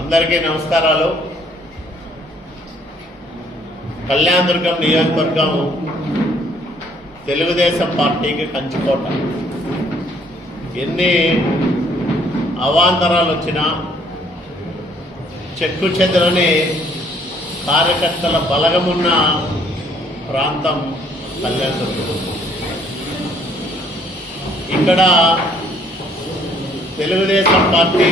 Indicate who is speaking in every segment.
Speaker 1: అందరికీ నమస్కారాలు. కళ్యాణదుర్గం నియోజకవర్గం తెలుగుదేశం పార్టీకి కంచుకోట. ఎన్ని అవాంతరాలు వచ్చినా చెక్కు చెదరని కార్యకర్తల బలగమున్న ప్రాంతం కళ్యాణదుర్గం ఇక్కడ తెలుగుదేశం పార్టీ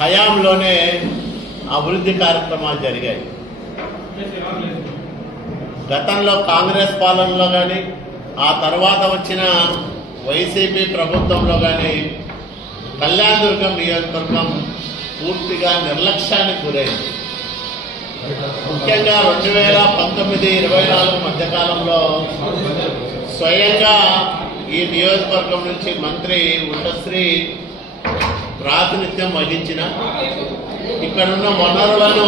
Speaker 1: హయాంలోనే అభివృద్ధి కార్యక్రమాలు జరిగాయి. గతంలో కాంగ్రెస్ పాలనలో కానీ ఆ తర్వాత వచ్చిన వైసీపీ ప్రభుత్వంలో కానీ కళ్యాణదుర్గం నియోజకవర్గం పూర్తిగా నిర్లక్ష్యానికి గురైంది. ముఖ్యంగా రెండు వేల పంతొమ్మిది ఇరవై నాలుగు మధ్యకాలంలో స్వయంగా ఈ నియోజకవర్గం నుంచి మంత్రి ఉండశ్రీ ప్రాతినిధ్యం వహించిన ఇక్కడున్న వనరులను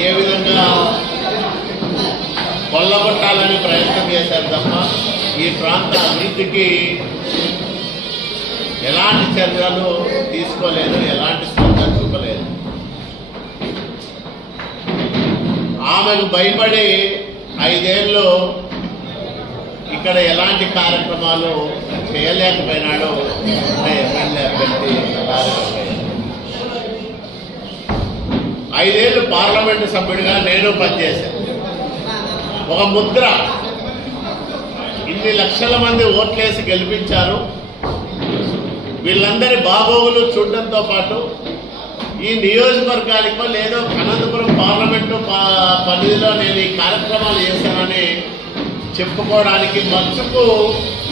Speaker 1: ఏ విధంగా కొల్లగొట్టాలని ప్రయత్నం చేశారు తప్ప ఈ ప్రాంత అభివృద్ధికి ఎలాంటి చర్యలు తీసుకోలేదు ఎలాంటి శ్రద్ధ చూపలేదు. ఆమెకు భయపడి ఐదేళ్ళు ఇక్కడ ఎలాంటి కార్యక్రమాలు చేయలేకపోయినాడు అంటే ఎమ్మెల్యే అభ్యర్థి ఐదేళ్ళు పార్లమెంటు సభ్యుడిగా నేను పనిచేశాను. ఒక ముద్ర. ఇన్ని లక్షల మంది ఓట్లేసి గెలిపించారు. వీళ్ళందరి బాగోగులు చూడడంతో పాటు ఈ నియోజకవర్గానికో లేదో అనంతపురం పార్లమెంటు పరిధిలో నేను ఈ కార్యక్రమాలు చేశానని చెప్పుకోవడానికి మచ్చుకు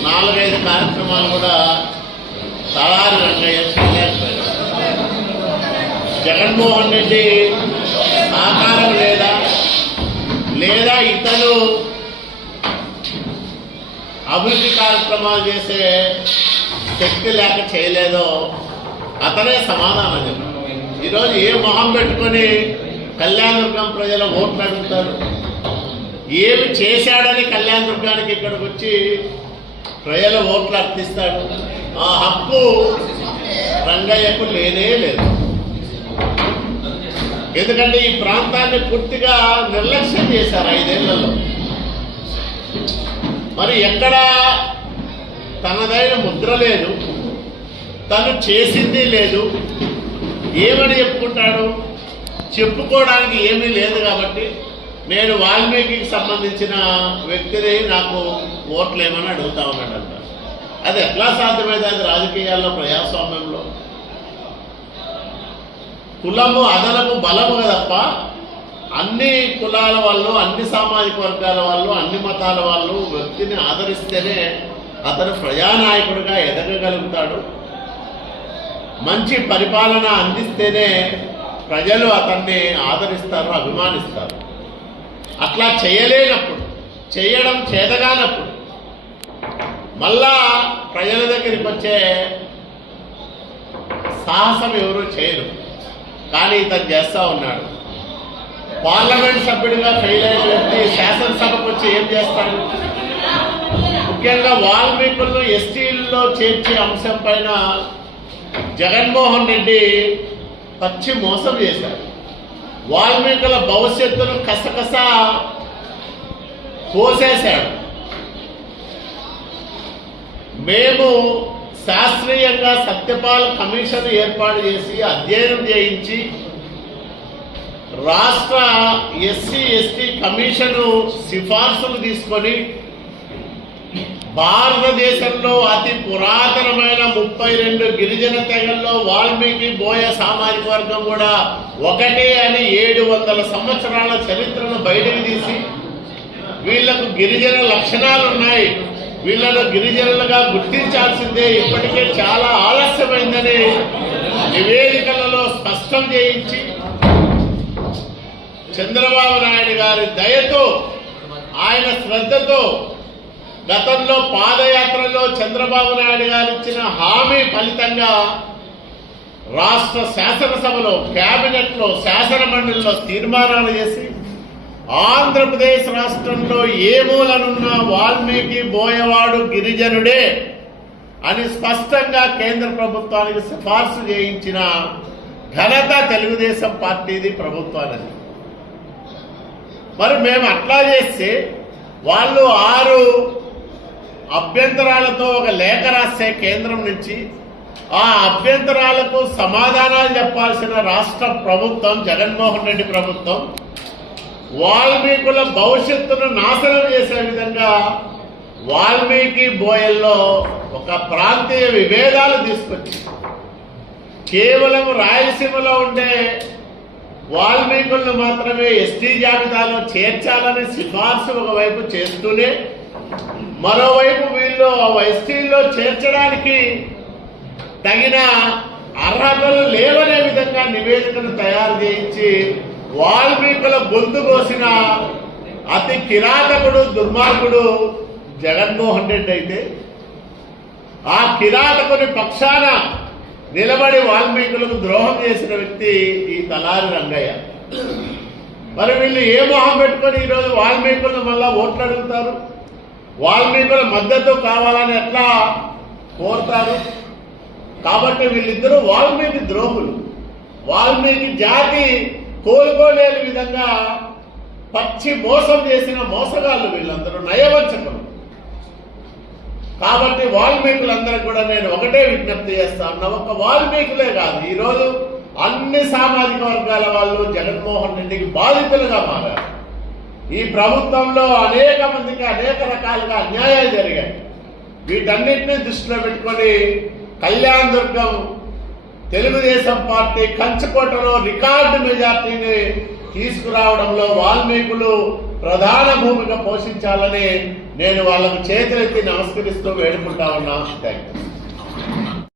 Speaker 1: నాలుగైదు కార్యక్రమాలు కూడా తలారి రంగయ్య జగన్మోహన్ రెడ్డి అభివృద్ధి కార్యక్రమాలు చేసే శక్తి లేక చేయలేదో అతనే సమాధానం చెప్పారు ఈరోజు ఏ మొహం పెట్టుకొని కళ్యాణదుర్గం ప్రజల ఓట్లు అడుగుతారు? ఏమి చేశాడని కళ్యాణదుర్గానికి ఇక్కడికి వచ్చి ప్రజల ఓట్లు అర్థిస్తాడు? ఆ హక్కు రంగయ్యకు లేనే లేదు. ఎందుకంటే ఈ ప్రాంతాన్ని పూర్తిగా నిర్లక్ష్యం చేశారు ఐదేళ్ళలో. మరి ఎక్కడ తనదైన ముద్ర లేదు తను చేసింది లేదు. ఏమని చెప్పుకుంటాడు? చెప్పుకోవడానికి ఏమీ లేదు కాబట్టి నేను వాల్మీకి సంబంధించిన వ్యక్తిని నాకు ఓట్లు ఏమని అడుగుతా ఉన్నాడంట. అది ఎట్లా సాధ్యమైంది అది రాజకీయాల్లో ప్రజాస్వామ్యంలో? కులము అదనపు బలము కదప్ప. అన్ని కులాల వాళ్ళు అన్ని సామాజిక వర్గాల వాళ్ళు అన్ని మతాల వాళ్ళు వ్యక్తిని ఆదరిస్తేనే అతను ప్రజానాయకుడిగా ఎదగగలుగుతాడు. మంచి పరిపాలన అందిస్తేనే ప్రజలు అతన్ని ఆదరిస్తారు అభిమానిస్తారు. అట్లా చేయలేనప్పుడు చేయడం చేతగానప్పుడు మళ్ళా ప్రజల దగ్గరికి వచ్చే సాహసం ఎవరు చేయరు. కానీ ఇతను చేస్తూ ఉన్నాడు. పార్లమెంట్ సభ్యుడిగా ఫెయిల్ అయిన వ్యక్తి శాసనసభకు వచ్చి ఏం చేస్తాడు? ముఖ్యంగా వాల్మీకులను ఎస్టీల్లో చేర్చే అంశం పైన జగన్మోహన్ రెడ్డి పచ్చి మోసం చేశారు వాల్మీకుల భవిష్యత్తును కసకస కోసేశాడు. మేము శాస్త్రీయంగా సత్యపాల్ కమిషన్ ఏర్పాటు చేసి అధ్యయనం చేయించి రాష్ట్ర ఎస్సీ ఎస్టీ కమిషను సిఫార్సులు తీసుకొని భారతదేశంలో అతి పురాతనమైన ముప్పై రెండు గిరిజన తెగల్లో వాల్మీకి బోయ సామాజిక వర్గం కూడా ఒకటే అని ఏడు వందల సంవత్సరాల చరిత్రను బయటకు తీసి వీళ్ళకు గిరిజన లక్షణాలు ఉన్నాయి. వీళ్ళను గిరిజనులుగా గుర్తించాల్సిందే ఇప్పటికే చాలా ఆలస్యమైందని నివేదికలలో స్పష్టం చేయించి చంద్రబాబు నాయుడు గారి దయతో ఆయన శ్రద్ధతో గతంలో పాదయాత్రలో చంద్రబాబు నాయుడు గారు ఇచ్చిన హామీ ఫలితంగా రాష్ట్ర శాసనసభలో క్యాబినెట్లో శాసన మండలిలో తీర్మానాలు చేసి ఆంధ్రప్రదేశ్ రాష్ట్రంలో ఏ మూలనున్న వాల్మీకి బోయవాడు గిరిజనుడే అని స్పష్టంగా కేంద్ర ప్రభుత్వానికి సిఫార్సు చేయించిన ఘనత తెలుగుదేశం పార్టీది ప్రభుత్వానికి మరి మేము అట్లా చేస్తే వాళ్ళు ఆరు అభ్యంతరాలతో ఒక లేఖ రాసే కేంద్రం నుంచి ఆ అభ్యంతరాలకు సమాధానాలు చెప్పాల్సిన రాష్ట్ర ప్రభుత్వం జగన్మోహన్ రెడ్డి ప్రభుత్వం వాల్మీకుల భవిష్యత్తును నాశనం చేసే విధంగా వాల్మీకి బోయల్లో ఒక ప్రాంతీయ విభేదాలు తీసుకొచ్చి కేవలం రాయలసీమలో ఉండే వాల్మీకులను మాత్రమే ఎస్టీ జాబితాలో చేర్చాలని సిఫార్సు ఒకవైపు చేస్తూనే మరోవైపు వీళ్ళు ఎస్టీల్లో చేర్చడానికి తగిన అర్హతలు లేవనే విధంగా నివేదికను తయారు చేయించి వాల్మీకుల గొంతు కోసిన అతి కిరాతకుడు దుర్మార్గుడు జగన్మోహన్ రెడ్డి అయితే ఆ కిరాతకుని పక్షాన నిలబడి వాల్మీకులకు ద్రోహం చేసిన వ్యక్తి ఈ తలారి రంగయ్య. మరి వీళ్ళు ఏ మొహం పెట్టుకొని ఈరోజు వాల్మీకులను మళ్ళా ఓట్లు అడుగుతారు? వాల్మీకుల మద్దతు కావాలని ఎట్లా కోరుతారు? కాబట్టి వీళ్ళిద్దరూ వాల్మీకి ద్రోహులు. వాల్మీకి జాతి కోలుకోలేని విధంగా పచ్చి మోసం చేసిన మోసగాళ్ళు వీళ్ళందరూ నయవంచకులు. కాబట్టి వాల్మీకులందరూ కూడా నేను ఒకటే విజ్ఞప్తి చేస్తా ఉన్నా. ఒక వాల్మీకులే కాదు ఈరోజు అన్ని సామాజిక వర్గాల వాళ్ళు జగన్మోహన్ రెడ్డికి బాధితులుగా మారారు. ఈ ప్రభుత్వంలో అనేక మందికి అనేక రకాలుగా అన్యాయాలు జరిగాయి. వీటన్నిటిని దృష్టిలో పెట్టుకొని కళ్యాణ్ దుర్గం తెలుగుదేశం పార్టీ కంచుకోటలో రికార్డు మెజార్టీని తీసుకురావడంలో వాల్మీకులు ప్రధాన భూమిక పోషించాలని నేను వాళ్ళకు చేతులెత్తి నమస్కరిస్తూ వేడుకుంటా ఉన్నా థ్యాంక్ యూ